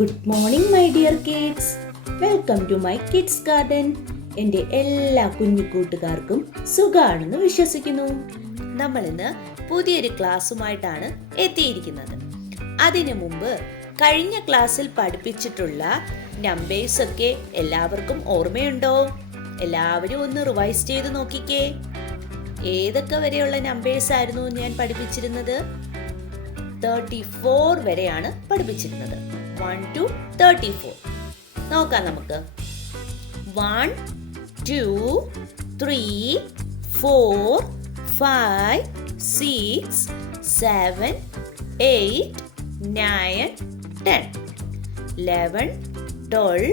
Good morning my dear kids. Welcome to my kids garden. എൻ്റെ എല്ലാ കുഞ്ഞു കൂട്ടുകാർക്കും സുഖാണെന്ന് വിശ്വസിക്കുന്നു. നമ്മളിന്ന് പുതിയൊരു ക്ലാസ്സുമായിട്ടാണ് എത്തിയിരിക്കുന്നത്. അതിനു മുമ്പ് കഴിഞ്ഞ ക്ലാസ്സിൽ പഠിപ്പിച്ചിട്ടുള്ള നമ്പേഴ്സ് ഒക്കെ എല്ലാവർക്കും ഓർമ്മയുണ്ടോ? എല്ലാവരും ഒന്ന് റിവൈസ് ചെയ്ത് നോക്കിക്കേ. ഏതൊക്കെ വരെയുള്ള നമ്പേഴ്സ് ആയിരുന്നു ഞാൻ പഠിപ്പിച്ചിരുന്നത്? 34 വരെയാണ് പഠിപ്പിച്ചിരുന്നത്. 1 to 34 നോക്കാം നമുക്ക്. 1 2 3 4 5 6 7 8 9 10 11 12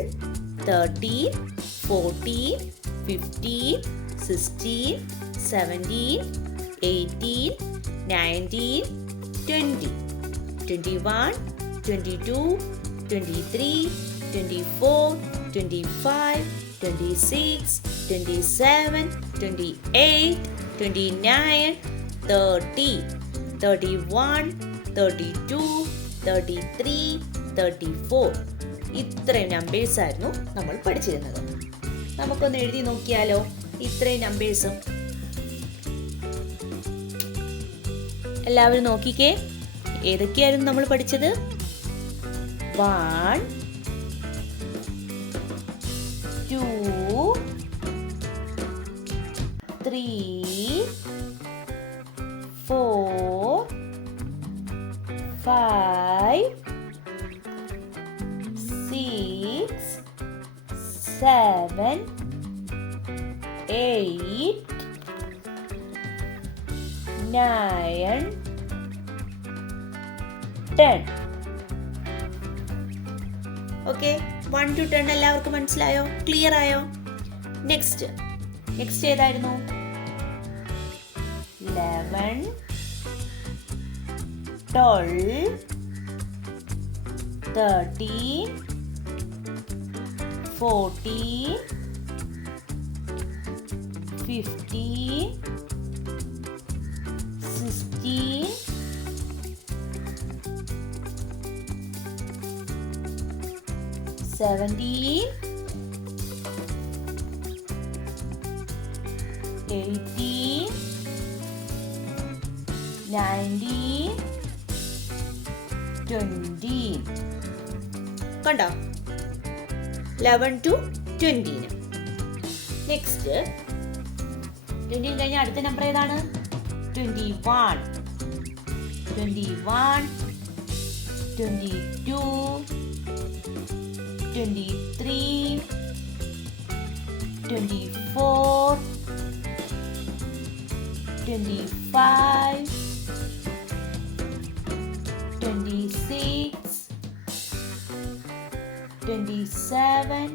13 14 15 16 17 18 19 20 21 22 23 24 25 26 27 28 29 30 31 32 33 34 ഇത്രയും നമ്പേഴ്സ് ആയിരുന്നു നമ്മൾ പഠിച്ചിരുന്നത്. നമുക്കൊന്ന് എഴുതി നോക്കിയാലോ ഇത്രയും നമ്പേഴ്സും. എല്ലാവരും നോക്കിക്കേ, ഏതൊക്കെയായിരുന്നു നമ്മൾ പഠിച്ചത്? 1 2 3 4 5 6 7 8 9 10. ഓക്കെ, 1 to 10 എല്ലാവർക്കും മനസ്സിലായോ? ക്ലിയർ ആയോ? നെക്സ്റ്റ് ഏതായിരുന്നു? 11 12 13 14 15 16 17 18 19 20. കണ്ടോ? 11 to 20. നെക്സ്റ്റ് 20 കഴിഞ്ഞ അടുത്ത നമ്പർ ഏതാണ്? 21 21 22 23 24 25 26 27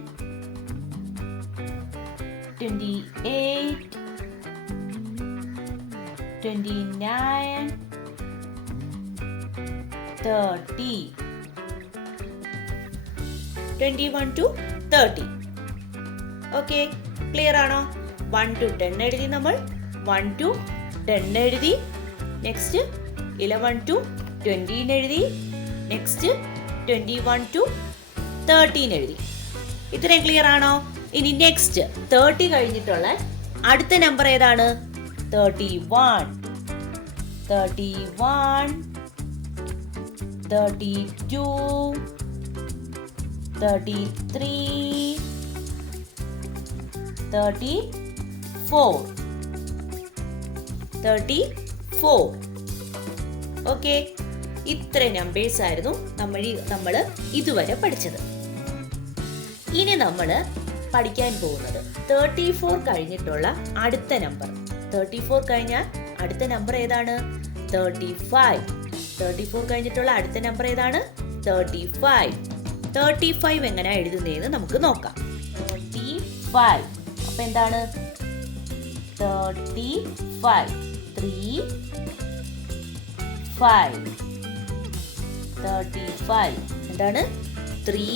28 29 30. 21 to 30. ഓക്കെ, ക്ലിയർ ആണോ? 1 to 10 എഴുതി നമ്മൾ. 1 to 10 എഴുതി. നെക്സ്റ്റ് 11 to 20 എഴുതി. നെക്സ്റ്റ് 21 to 13 എഴുതി. ഇത്രയും ക്ലിയർ ആണോ? ഇനി നെക്സ്റ്റ് 30 കഴിഞ്ഞിട്ടുള്ള അടുത്ത നമ്പർ ഏതാണ്? 31 31 32 33 34 34. ഓക്കെ, ഇത്ര നമ്പേഴ്സ് ആയിരുന്നു നമ്മൾ ഇതുവരെ പഠിച്ചത്. ഇനി നമ്മൾ പഠിക്കാൻ പോകുന്നത് 34 കഴിഞ്ഞിട്ടുള്ള അടുത്ത നമ്പർ. 34 കഴിഞ്ഞാൽ അടുത്ത നമ്പർ ഏതാണ്? 35. 34 കഴിഞ്ഞിട്ടുള്ള അടുത്ത നമ്പർ ഏതാണ്? 35. 35 എങ്ങനെയാ എഴുതുന്നതെന്ന് നമുക്ക് നോക്കാം. 35. അപ്പൊ എന്താണ്? 35 3 5 35. എന്താണ്? 3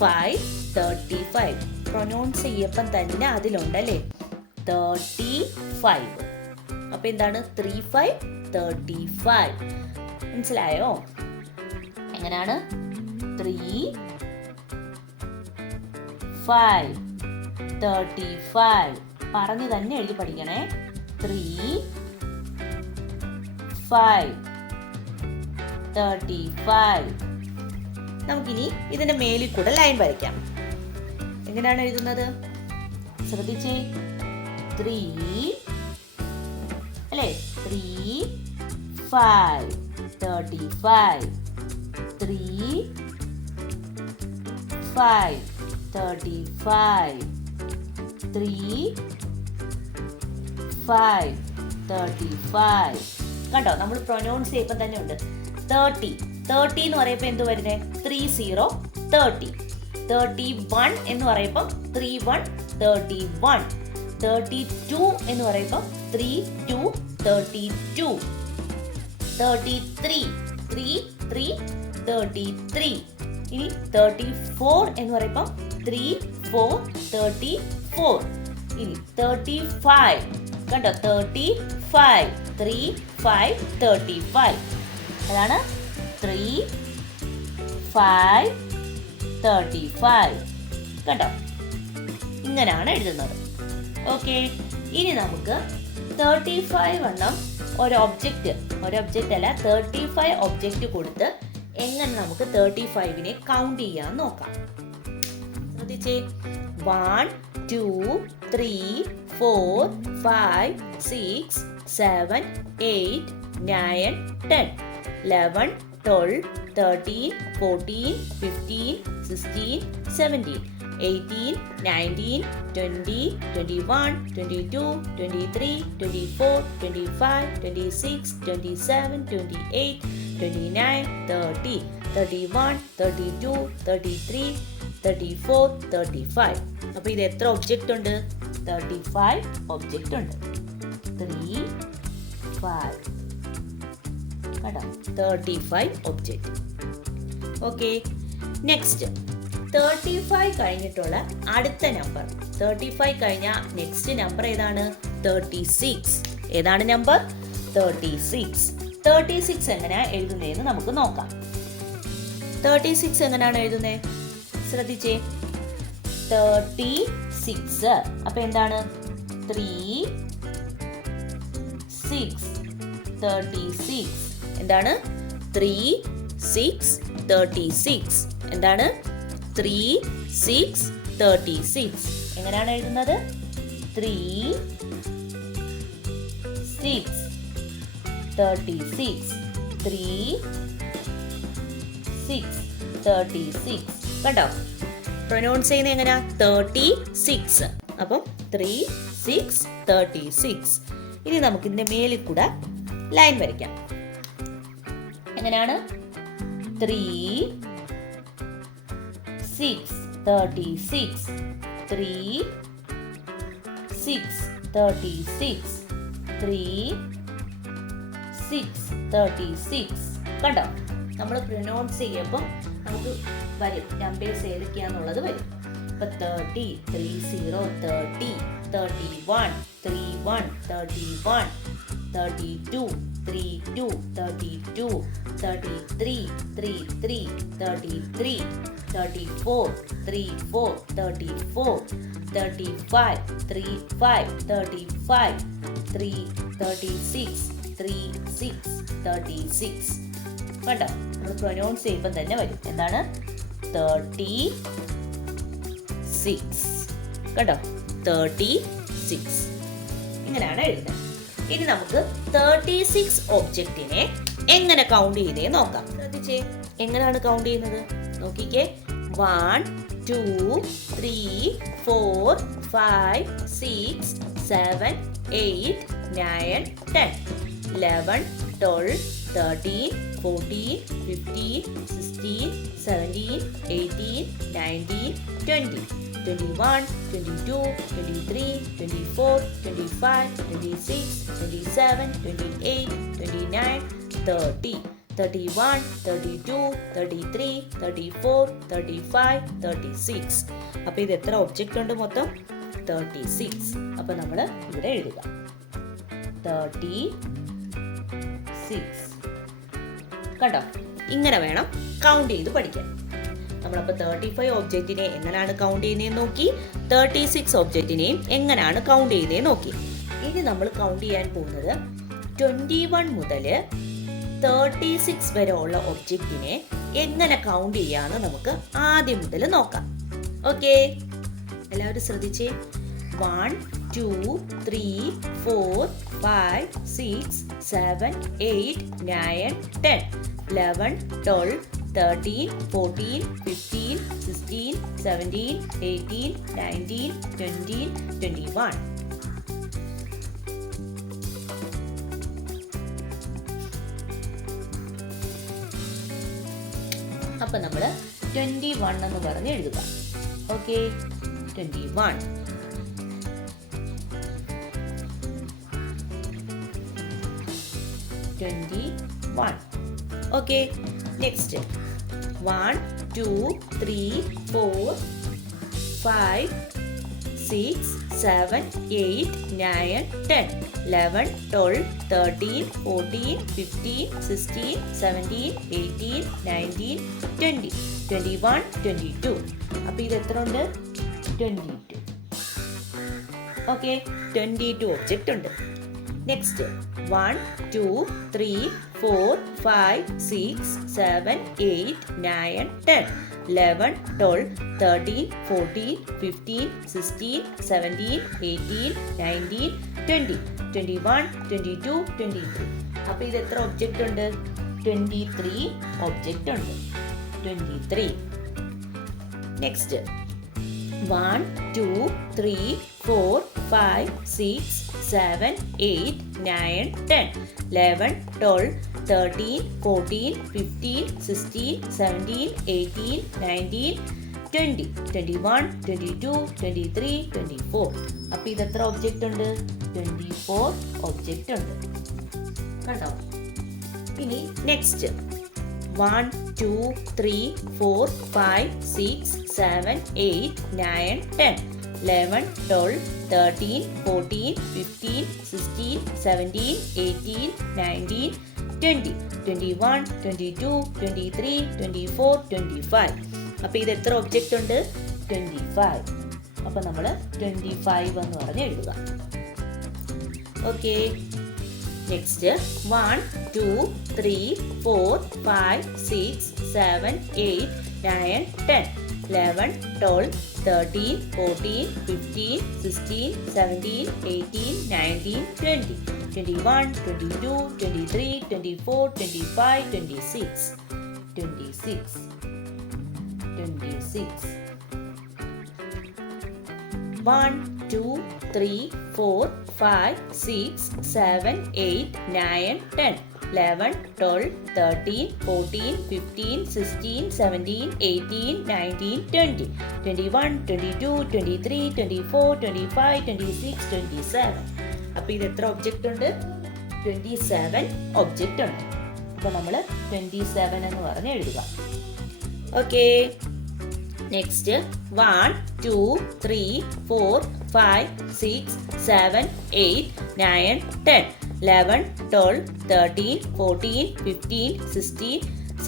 5 35. പ്രൊനൗൺസ് ചെയ്യപ്പം തന്നെ അതിലുണ്ടല്ലേ 35. അപ്പൊ എന്താണ്? 35 35. മനസ്സിലായോ? എങ്ങനെയാണ്? 3, 5, 35. പറഞ്ഞു തന്നെ എഴുതി പഠിക്കണേ. 3, 5, 35. നമുക്കിനി ഇതിന്റെ മേലിൽ കൂടെ ലൈൻ വരയ്ക്കാം. എങ്ങനെയാണ് എഴുതുന്നത്? ശ്രദ്ധിച്ചേ. 3 അല്ലേ? 3, 5, 35. 3, 5, 35. 3, 5, 35. കണ്ടോ, നമ്മൾ പ്രൊനൗൺസ് ചെയ്യുമ്പോൾ തന്നെ ഉണ്ട് 30. 30 എന്ന് പറയുമ്പോൾ എന്ത് വരുന്നത്? 30, 30. 31 എന്ന് പറയുമ്പോൾ 31, 31. 32 എന്ന് പറയുമ്പോൾ 32, 32. 33, 33, 33. ഇനി 34 എന്ന് പറയുമ്പോൾ 34, 34. ഇനി 35. കണ്ടോ, 35, 35, 35. അതാണ് 3, 5, 35. കണ്ടോ, ഇങ്ങനെയാണ് എഴുതുന്നത്. ഓക്കെ, ഇനി നമുക്ക് 35 എണ്ണം ഒരു ഒബ്ജക്റ്റ് അല്ല 35 ഒബ്ജക്റ്റ് കൊടുത്ത് എങ്ങനെ നമുക്ക് 35നെ കൗണ്ട് ചെയ്യാൻ നോക്കാം. ശ്രദ്ധിച്ചേ. 1, 2, 3, 4, 5, 6, 7, 8, 9, 10, 11, 12, 13, 14, 15, 16, 17, 18, 19, 20, 21, 22, 23, 24, 25, 26, 27, 28, 29, 30, 31, 32, 33, 34, 35. അപ്പോൾ ഇത് എത്ര ഒബ്ജക്റ്റ് ഉണ്ട്? 35 ഒബ്ജക്റ്റ് ഉണ്ട്. 3, 5. കേട്ടോ, 35 ഒബ്ജക്റ്റ്. ഓക്കെ, നെക്സ്റ്റ് 35 കഴിഞ്ഞിട്ടുള്ള അടുത്ത നമ്പർ. 35 കഴിഞ്ഞ നെക്സ്റ്റ് നമ്പർ ഏതാണ്? 36. ഏതാണ് നമ്പർ? 36. 36 എങ്ങനെയാ എഴുതുന്നതെന്ന് നമുക്ക് നോക്കാം. 36 എങ്ങനെയാണ് എഴുതുന്നത്? ശ്രദ്ധിച്ചേ. 36. അപ്പൊ എന്താണ്? 3, 6, 36. എന്താണ്? 3, 6, 36. എന്താണ്? 3, 6, 36. എങ്ങനെയാണ് എഴുതുന്നത്? 3, 6, 36. 3, 6, 36. കണ്ടോ, പ്രൊനൗൺസ് ചെയ്യുന്നത് എങ്ങനെയാ? 36. അപ്പം 3, 6, 36. ഇനി നമുക്ക് ഇതിന്റെ മേലിൽ കൂടെ ലൈൻ വരയ്ക്കാം. എങ്ങനെയാണ്? 3, 6, 36. 3, 6, 36. 3, 6, 36. കണ്ടോ, നമ്മൾ പ്രൊനൗൺസ് ചെയ്യുമ്പോൾ നമുക്ക് വരും നമ്പേഴ്സ് ഏതൊക്കെയാന്നുള്ളത് വരും. ഇപ്പൊ 30, 30, 30, 31, 31, 31, 32, 32, 32, 33, 33, 33, 34, 34, 34, 35, 35, 35, 36, 36, 36. കണ്ടോ, നമ്മൾ പ്രൊനൗൺസ് ചെയ്യുമ്പോൾ തന്നെ വരും. എന്താണ്? 36. കണ്ടോ, 36. ഇങ്ങനെയാണ് എഴുതുന്നത്. ഇനി നമുക്ക് 36 ഒബ്ജക്റ്റിനെ എങ്ങനെ കൗണ്ട് ചെയ്തേ നോക്കാം. ശ്രദ്ധിച്ചേ, എങ്ങനെയാണ് കൗണ്ട് ചെയ്യുന്നത് നോക്കിക്കേ. 1, 2, 3, 4, 5, 6, 7, 8, 9, 10, 11, 12, 13, 14, 15, 16, 17, 18, 19, 20, 21, 22, 23, 24, 25, 26, 27, 28, 29, 30, 31, 32, 33, 34, 35, 36. അപ്പോൾ ഇത് എത്ര ഒബ്ജക്റ്റ് ഉണ്ട് മൊത്തം? 36. അപ്പോൾ നമ്മൾ ഇവിടെ എഴുതുക 36. കണ്ടോ, ഇങ്ങനെ വേണം കൗണ്ട് ചെയ്ത് പഠിക്കാൻ. നമ്മളപ്പോൾ 35 ഒബ്ജക്റ്റിനെ എങ്ങനെയാണ് കൗണ്ട് ചെയ്യുന്നതെന്ന് നോക്കി, 36 ഒബ്ജക്റ്റിനെയും എങ്ങനെയാണ് കൗണ്ട് ചെയ്യുന്നതെന്ന് നോക്കി. ഇനി നമ്മൾ കൗണ്ട് ചെയ്യാൻ പോകുന്നത് 21 മുതൽ 36 വരെ ഉള്ള ഒബ്ജക്റ്റിനെ എങ്ങനെ കൗണ്ട് ചെയ്യാന്ന് നമുക്ക് ആദ്യം മുതൽ നോക്കാം. ഓക്കെ, എല്ലാവരും ശ്രദ്ധിച്ചേ. 1 2 3 4 5 6 7 8 9 10 11 12 13 14 15 16 17 18 19 20 21. അപ്പൊ നമ്മൾ 21 എന്ന് പറഞ്ഞ് എഴുതുക. ഓക്കെ, 21. Okay, next 1 2 3 4 5 6 7 8 9 10 11 12 13 14 15 16 17 18 19 20 21 22. അപ്പോൾ ഇത് എത്ര ഉണ്ട്? 22. ഓക്കെ, 22 ഒബ്ജക്റ്റ് ഉണ്ട്. നെക്സ്റ്റ് 1 2 3 4 5 6 7 8 9 10 11 12 13 14 15 16 17 18 19 20 21 22 23. അപ്പോൾ ഇത് എത്ര ഒബ്ജക്റ്റ് ഉണ്ട്? 23 ഒബ്ജക്റ്റ് ഉണ്ട്. 23. നെക്സ്റ്റ് 1 2 3 4 5 6 7 8 9 10 11 12 13 14 15 16 17 18 19 20 21 22 23 24. അപ്പോൾ ഇത് എത്ര ഒബ്ജക്റ്റ് ഉണ്ട്? 24 ഒബ്ജക്റ്റ് ഉണ്ട്. കണ്ടോ? ഇനി നെക്സ്റ്റ് 1 2 3 4 5 6 7 8 9 10 11 12 13 14 15 16 17 18 19 20 21 22 23 24 25. അപ്പോൾ ഇത് എത്ര ഒബ്ജക്റ്റ് ഉണ്ട്? 25. അപ്പോൾ നമ്മൾ 25 എന്ന് പറഞ്ഞ് എഴുതുക. Okay, next 1 2 3 4 5 6 7 8 9 10 11 12 13 14 15 16 17 18 19 20 21 22 23 24 25 26 26. 1 2 3 4 5 6 7 8 9 10 11 12 13 14 15 16 17 18 19 20 21 22 23 24 25 26 27. അപ്പോൾ ഇത് എത്ര ഒബ്ജക്റ്റ് ഉണ്ട്? 27 ഒബ്ജക്റ്റ് ഉണ്ട്. അപ്പോൾ നമ്മൾ 27 എന്ന് പറഞ്ഞ് എഴുതുക. Okay, next 1 2 3 4 5 6 7 8 9 10 11 12 13 14 15 16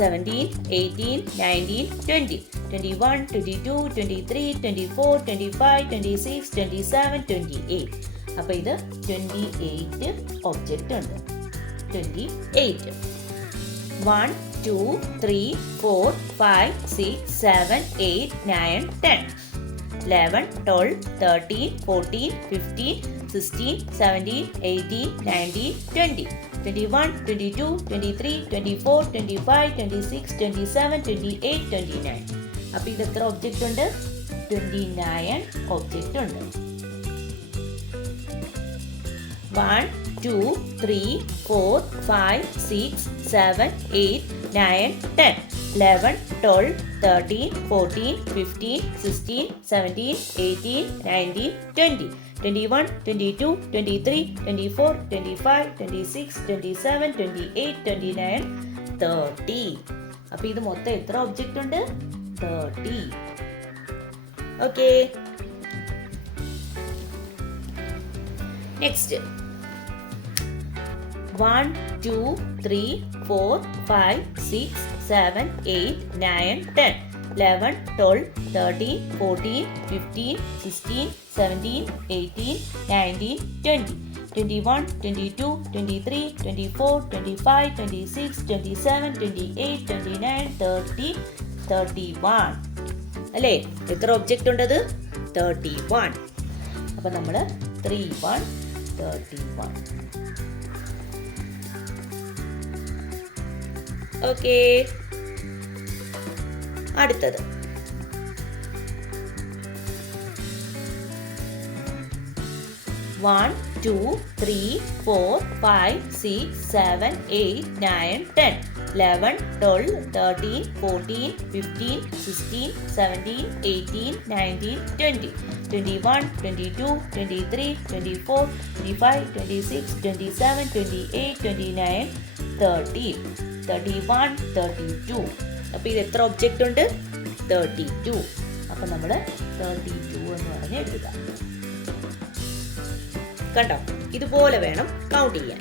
17 18 19 20 21 22 23 24 25 26 27 28. അപ്പോൾ ഇത് 28 ഒബ്ജക്റ്റ് ഉണ്ട്. 28. 1 2 3 4 5 6 7 8 9 10 11 12 13 14 15 16 17 18 19 20 21 22 23 24 25 26 27 28 29. അപ്പോൾ ഇത് എത്ര ഒബ്ജക്റ്റ് ഉണ്ട്? 29 ഒബ്ജക്റ്റ് ഉണ്ട്. 1 2 3 4 5 6 7 8 9 10 11 12 13 14 15 16 17 18 19 20 21 22 23 24 25 26 27 28 29 30. അപ്പോൾ ഇത് മൊത്തം എത്ര ഒബ്ജക്റ്റ് ഉണ്ട്? 30. Okay, next 1 2 3 4 5 6 7 8 9 10 11, 12, 13, 14, 15, 16, 17, 18, 19, 20. 21, 22, 23, 24, 25, 26, 27, 28, 29, 30, 31. അല്ലേ? എത്ര ഒബ്ജക്റ്റ് ഉണ്ടത്? 31. അപ്പൊ നമ്മൾ 31, 31. ഓക്കെ, അടുത്തത് 1, 2, 3, 4, 5, 6, 7, 8, 9, 10, 11, 12, 13, 14, 15, 16, 17, 18, 19, 20, 21, 22, 23, 24, 25, 26, 27, 28, 29, 30, 31, 32. അപ്പോൾ ഇത് എത്ര ഒബ്ജക്റ്റ് ഉണ്ട്? 32. അപ്പോൾ നമ്മൾ 32 എന്ന് പറഞ്ഞ് എഴുതുക. കണ്ടോ? ഇതുപോലെ വേണം കൗണ്ട് ചെയ്യാൻ.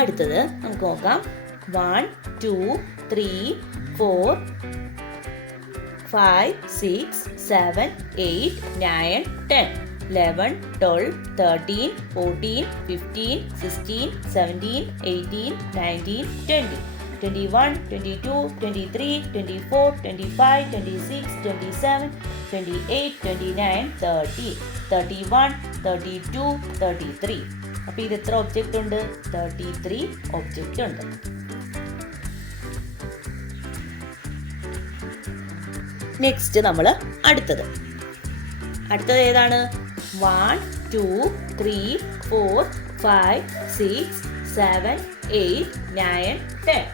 അടുത്തത് നമുക്ക് നോക്കാം. 1, 2, 3, 4, 5, 6, 7, 8, 9, 10, 11, 12, 13, 14, 15, 16, 17, 18, 19, 20, 21, 22, 23, 24, 25, 26, 27, 28, 29, 30, 31, 32, 33. അപ്പോൾ ഇത് എത്ര ഒബ്ജക്റ്റ് ഉണ്ട്? 33 ഒബ്ജക്റ്റ് ഉണ്ട്. നെക്സ്റ്റ് നമ്മൾ അടുത്തത് ഏതാണ്? 1, 2, 3, 4, 5, 6, 7, 8, 9, 10,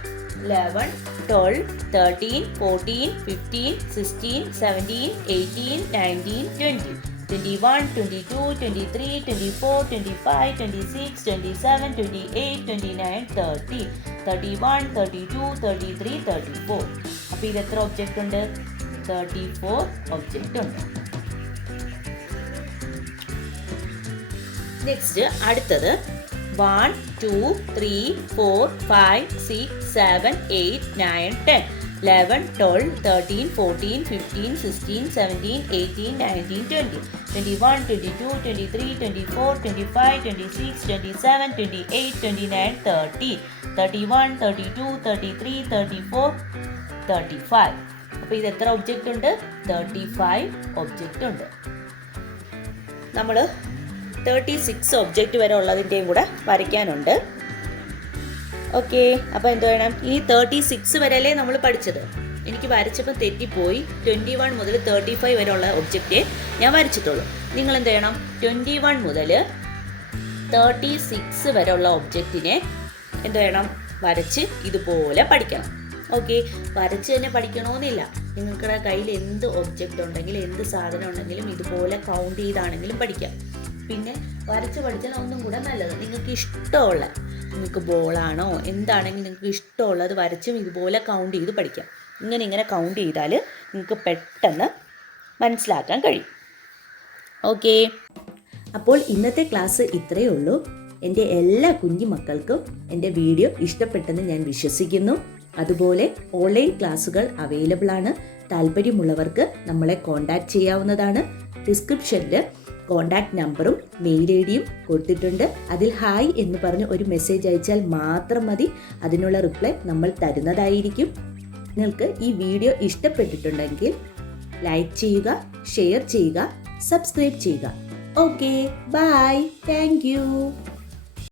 11, 12, 13, 14, 15, 16, 17, 18, 19, 20, 21, 22, 23, 24, 25, 26, 27, 28, 29, 30, 31, 32, 33, 34. അപ്പോൾ ഇത് എത്ര ഒബ്ജക്റ്റ് ഉണ്ട്? 34 ഒബ്ജക്റ്റ് ഉണ്ട്. നെക്സ്റ്റ് അടുത്തത് 1, 2, 3, 4, 5, 6, 7, 8, 9, 10, 11, 12, 13, 14, 15, 16, 17, 18, 19, 20, 21, 22, 23, 24, 25, 26, 27, 28, 29, 30, 31, 32, 33, 34, 35. അപ്പോൾ ഇത് എത്ര ഒബ്ജക്റ്റ് ഉണ്ട്? 35 ഒബ്ജക്റ്റ് ഉണ്ട്. നമ്മൾ 36 ഒബ്ജക്റ്റ് വരെ ഉള്ളതിൻ്റെയും കൂടെ വരയ്ക്കാനുണ്ട്. ഓക്കെ, അപ്പോൾ എന്ത് വേണം? ഈ 36 വരെയല്ലേ നമ്മൾ പഠിച്ചത്. എനിക്ക് വരച്ചപ്പോൾ തെറ്റിപ്പോയി. 21 മുതൽ 35 വരെ ഉള്ള ഒബ്ജക്റ്റേ ഞാൻ വരച്ചിട്ടുള്ളൂ. നിങ്ങൾ എന്ത് ചെയ്യണം? 21 മുതൽ 36 വരെ ഉള്ള ഒബ്ജക്റ്റിനെ എന്ത് ചെയ്യണം? വരച്ച് ഇതുപോലെ പഠിക്കണം. ഓക്കെ, വരച്ച് തന്നെ പഠിക്കണമെന്നില്ല. നിങ്ങളുടെ കയ്യിൽ എന്ത് ഒബ്ജക്റ്റ് ഉണ്ടെങ്കിലും എന്ത് സാധനം ഉണ്ടെങ്കിലും ഇതുപോലെ കൗണ്ട് ചെയ്താണെങ്കിലും പഠിക്കാം. പിന്നെ വരച്ച് പഠിച്ചാൽ ഒന്നും കൂടെ നല്ലത്. നിങ്ങൾക്ക് ഇഷ്ടമുള്ള, നിങ്ങൾക്ക് ബോളാണോ എന്താണെങ്കിലും നിങ്ങൾക്ക് ഇഷ്ടമുള്ളത് വരച്ചും ഇതുപോലെ കൗണ്ട് ചെയ്ത് പഠിക്കാം. ഇങ്ങനെ കൗണ്ട് ചെയ്താൽ നിങ്ങൾക്ക് പെട്ടെന്ന് മനസ്സിലാക്കാൻ കഴിയും. ഓക്കെ, അപ്പോൾ ഇന്നത്തെ ക്ലാസ് ഇത്രയേ ഉള്ളൂ. എൻ്റെ എല്ലാ കുഞ്ഞു മക്കൾക്കും എൻ്റെ വീഡിയോ ഇഷ്ടപ്പെട്ടെന്ന് ഞാൻ വിശ്വസിക്കുന്നു. അതുപോലെ ഓൺലൈൻ ക്ലാസ്സുകൾ അവൈലബിൾ ആണ്. താല്പര്യമുള്ളവർക്ക് നമ്മളെ കോൺടാക്റ്റ് ചെയ്യാവുന്നതാണ്. ഡിസ്ക്രിപ്ഷനിൽ കോൺടാക്റ്റ് നമ്പറും മെയിൽ ഐ ഡിയും കൊടുത്തിട്ടുണ്ട്. അതിൽ ഹായ് എന്ന് പറഞ്ഞ് ഒരു മെസ്സേജ് അയച്ചാൽ മാത്രം മതി. അതിനുള്ള റിപ്ലൈ നമ്മൾ തരുന്നതായിരിക്കും. നിങ്ങൾക്ക് ഈ വീഡിയോ ഇഷ്ടപ്പെട്ടിട്ടുണ്ടെങ്കിൽ ലൈക്ക് ചെയ്യുക, ഷെയർ ചെയ്യുക, സബ്സ്ക്രൈബ് ചെയ്യുക. Okay, bye, thank U.